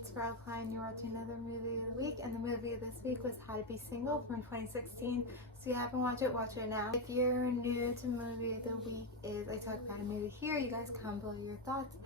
it's Farrell Klein. You're watching another movie of the week, and the movie of this week was How to Be Single from 2016. So if you haven't watched it, watch it now. If you're new to movie of the week, I talk about a movie here. You guys comment below your thoughts,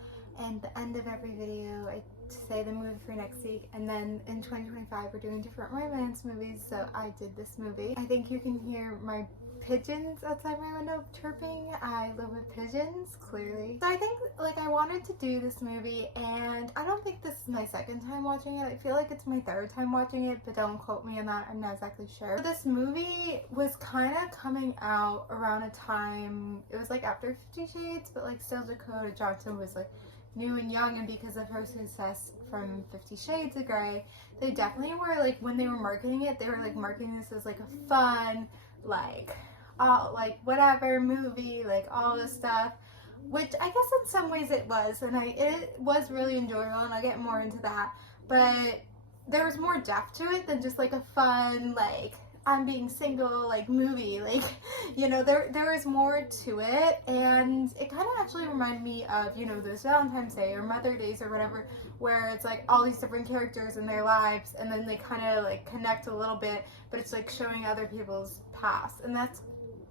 and at the end of every video, I say the movie for next week. And then in 2025, we're doing different romance movies. So I did this movie. I think you can hear my pigeons outside my window chirping. I live with pigeons, clearly. So I think I wanted to do this movie, and I don't think this is my second time watching it. I feel like it's my third time watching it, but don't quote me on that. I'm not exactly sure. So this movie was kind of coming out around a time, it was like after 50 Shades, but still Dakota Johnson was new and young, and because of her success from 50 Shades of Grey, they definitely were when they were marketing it, they were marketing this as a fun, whatever movie, all this stuff, which I guess in some ways it was, and it was really enjoyable, and I'll get more into that, but there was more depth to it than just a fun, I'm being single, movie, there was more to it, and it kind of actually reminded me of, those Valentine's Day or Mother Days or whatever, where it's all these different characters in their lives, and then they kind of connect a little bit, but it's showing other people's past, and that's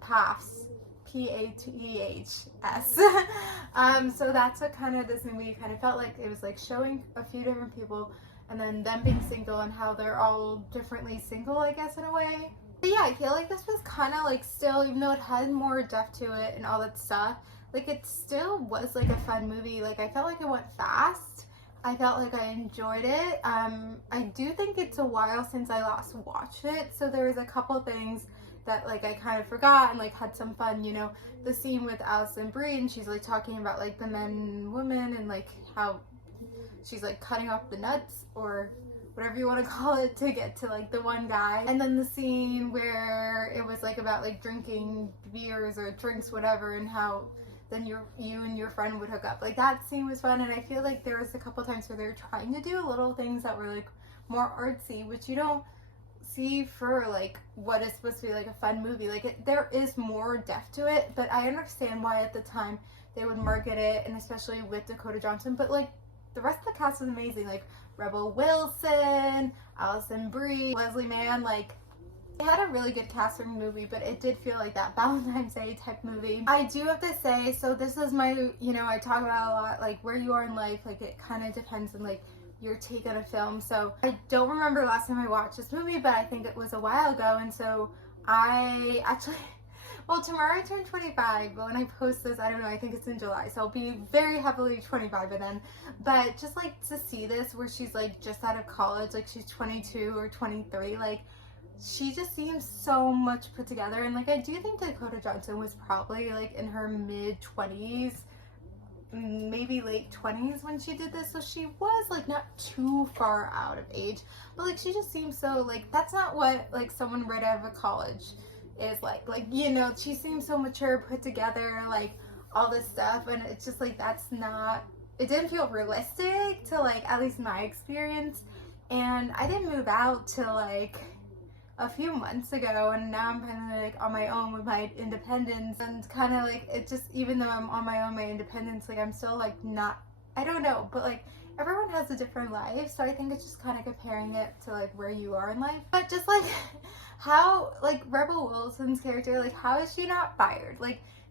paths, P-A-T-E-H-S. So that's what kind of this movie kind of felt like. It was showing a few different people, and then them being single and how they're all differently single, I guess, in a way. But yeah, I feel this was kind of still, even though it had more depth to it and all that stuff, it still was a fun movie. I felt it went fast. I felt I enjoyed it. I do think it's a while since I last watched it, so there was a couple things that I kind of forgot and had some fun, the scene with Alison Brie, and she's talking about the men and women, and how she's cutting off the nuts or whatever you want to call it to get to the one guy, and then the scene where it was about drinking beers or drinks, whatever, and how then you and your friend would hook up. That scene was fun, and I feel there was a couple times where they were trying to do little things that were more artsy, which you don't see for what is supposed to be a fun movie. There is more depth to it, but I understand why at the time they would market it, and especially with Dakota Johnson, but the rest of the cast was amazing, Rebel Wilson, Alison Brie, Leslie Mann, it had a really good cast for the movie, but it did feel that Valentine's Day type movie. I do have to say, so this is my, I talk about a lot, where you are in life, it kind of depends on your take on a film. So I don't remember last time I watched this movie, but I think it was a while ago, and so I actually, well, tomorrow I turn 25, but when I post this, I don't know, I think it's in July, so I'll be very heavily 25 by then. But just to see this where she's just out of college, she's 22 or 23, she just seems so much put together, and I do think Dakota Johnson was probably in her mid 20s, maybe late 20s when she did this, so she was not too far out of age, but she just seems so that's not what someone right out of college is she seems so mature, put together, all this stuff, and it's just that's not, it didn't feel realistic to at least my experience. And I didn't move out till a few months ago, and now I'm kind of on my own with my independence, and kind of it just, even though I'm on my own, my independence, I'm still not, I don't know, but everyone has a different life, so I think it's just kind of comparing it to where you are in life. But just how Rebel Wilson's character, how is she not fired?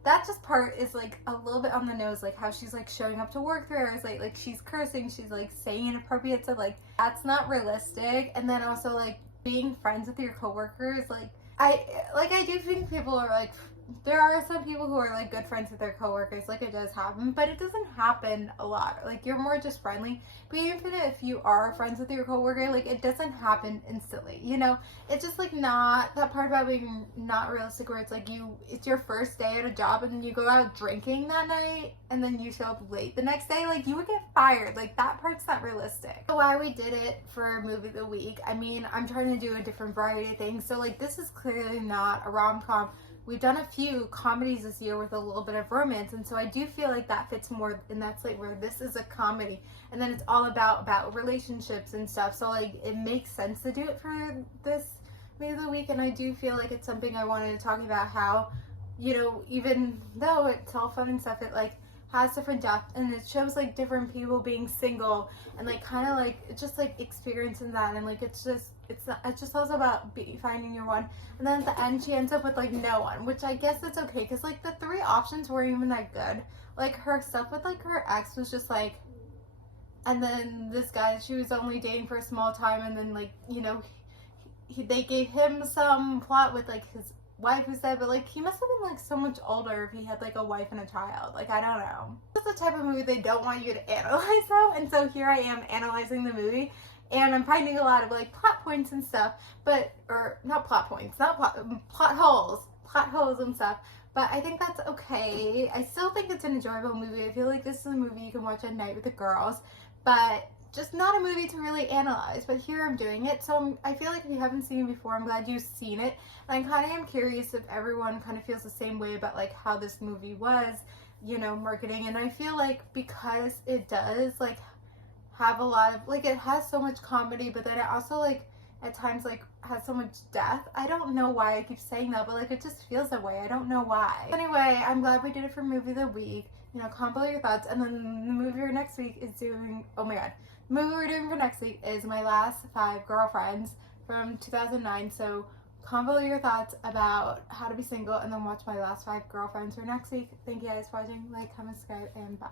That just part is a little bit on the nose, how she's showing up to work 3 hours late, she's cursing, she's saying inappropriate stuff, that's not realistic. And then also being friends with your coworkers, I do think people are there are some people who are good friends with their coworkers, it does happen, but it doesn't happen a lot. You're more just friendly. But even if you are friends with your coworker, it doesn't happen instantly, it's just not that part about being not realistic, where it's it's your first day at a job, and then you go out drinking that night, and then you show up late the next day, you would get fired. That part's not realistic. So why we did it for movie of the week, I mean, I'm trying to do a different variety of things, so this is clearly not a rom-com. We've done a few comedies this year with a little bit of romance, and so I do feel that fits more, and that's where this is a comedy, and then it's all about relationships and stuff, so it makes sense to do it for this movie of the week. And I do feel it's something I wanted to talk about, how even though it's all fun and stuff, it has different depth, and it shows like different people being single and like kind of like just like experiencing that, and like it's not, it just also about finding your one. And then at the end she ends up with like no one, which I guess that's okay because like the three options weren't even that good. Like her stuff with like her ex was just like, and then this guy she was only dating for a small time, and then like, you know, they gave him some plot with like his wife who said, but like he must have been like so much older if he had like a wife and a child. Like I don't know. It's the type of movie they don't want you to analyze though, and so here I am analyzing the movie, and I'm finding a lot of like plot points and stuff, but or not plot points, not plot holes and stuff. But I think that's okay. I still think it's an enjoyable movie. I feel like this is a movie you can watch at night with the girls, but just not a movie to really analyze. But here I'm doing it, so I feel like if you haven't seen it before, I'm glad you've seen it. And I kind of am curious if everyone kind of feels the same way about like how this movie was, you know, marketing. And I feel like because it does like have a lot of like, it has so much comedy, but then it also like at times like has so much death. I don't know why I keep saying that, but like it just feels that way. I don't know why. Anyway, I'm glad we did it for movie of the week. You know, comment below your thoughts, and then the movie for next week is doing, oh my god, the movie we're doing for next week is My Last Five Girlfriends from 2009. So comment below your thoughts about How to Be Single, and then watch My Last Five Girlfriends for next week. Thank you guys for watching. Like, comment, subscribe, and bye.